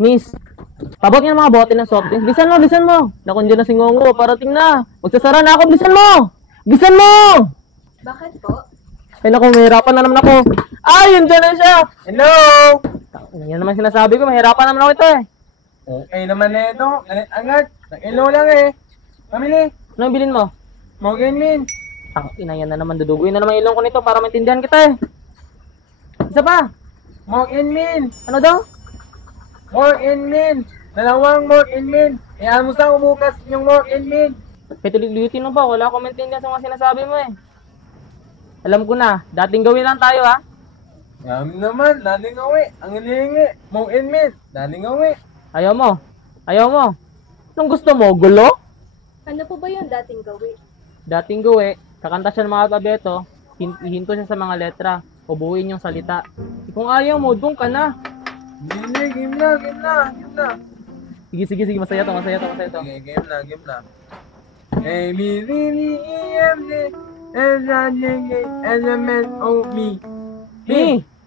Miss, pabot nga mga bote ng soft drinks. Bisan mo. Nakundiyan na si Ngongo. Parating na. Magsasara na ako. Bisan mo! Bakit po? Ay naku, mahirapan na naman ako. Ay, yun dyan na siya. Hello! Yan naman sinasabi ko. Mahirapan naman ako ito eh. Okay naman na ito. Agad. Nag-ilo lang eh. Pamili. Ano bilhin mo? Morgan Min. Inayan na naman. Duduguin na naman ilong ko nito para maintindihan kita eh. Isa pa. Morgan Min. Ano daw? Morgan Min. Dalawang Morgan Min. Iyan mo sa umukas yung Morgan Min. Kaya tuloy-lutin mo ba? Wala akong maintindihan sa mga sinasabi mo eh. Alam ko na. Dating gawin lang tayo ha. Yami naman. Daling awi. Ang ilihingi. Morgan Min. Daling awi. Ayaw mo. Anong gusto mo? Gulo? Ano po ba yung dating gawin? Dating gawi, kakanta siya ng mga alpabeto, hihinto siya sa mga letra, ubuin yung salita. Kung ayaw mo, doon ka na. Hindi, game na. Sige, masaya to. Okay, game na. A, B, C, D, E, F, G, H, I, J, K, L, M, N, O, P.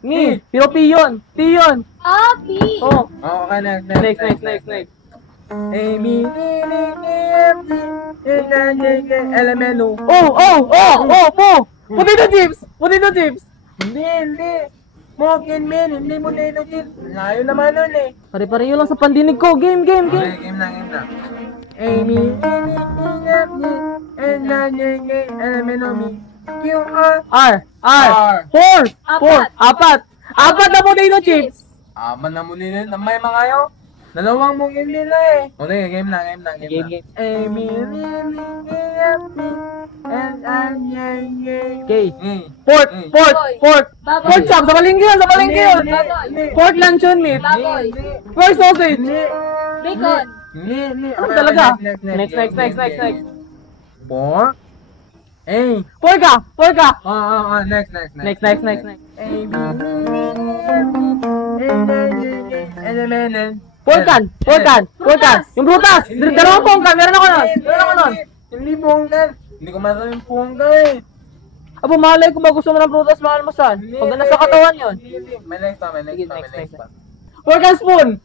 Me. Pero P yun. P! Oh. Okay, next. A, B, C, D, E, F, G, H, I, J, K, L, M, N, O. Po. Potato chips. Hindi. Morgan Min, hindi mo na chips. Layo naman nun eh. Pare-pareho lang sa pandinig ko. Game. Okay, game na. A, B, C, D, E, F, G, H, I, J, K, L, M, N, O, P. Q, R. R. Apat na potato chips. Man na muli na. May mga kayo. Dalawang mong hindi na eh. Okay, game na. Game. A, B, C, D, E, F, G, H, I, J, K. Okay. Pork. Pork chop. Sa palengke yun. Hindi. Pork luncheon meat. Baboy. Pork sausage. Bacon. Hindi. Ano talaga? Next. Next. Pork. A. Porka. Next. Next. A, B, C, D, E, F, G, H, I, J, K, L, M, N, O. Porkan. Yung prutas. Dalawang pongkan. Meron ako nun. Hindi pongkan. Hindi ko masabing pongkan eh. Abo, malay kung ba gusto mo ng prutas, mahal mo saan? Pag nasa katawan yun. May next pa. Pork and spoon.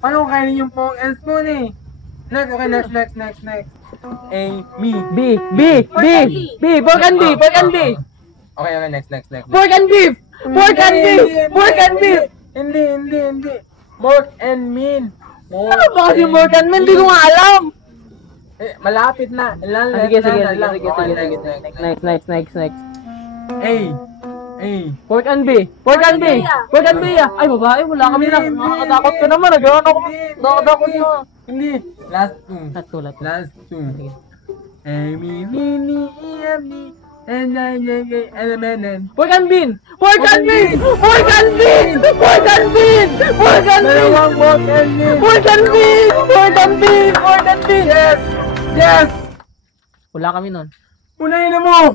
Paano kainin yung pork and spoon eh? Next. A, me. B. Pork and beef. Okay, next. Pork and beef. Hindi. Pork and mean. Ano ba kasi pork and beef? Hindi ko nga alam. Malapit na. Sige. Next. A. Pork and beef. Ay, babae, wala kami na. Nakakatakot ka naman. Nakakatakot mo. Hindi. Last two. Last two. A, B, C, D, E, F, G, H, I, J, K, L, M, N, O. Pork and bean. Dalawang pork and bean. Yes. Yes. Wala kami nun. Unahin na mo.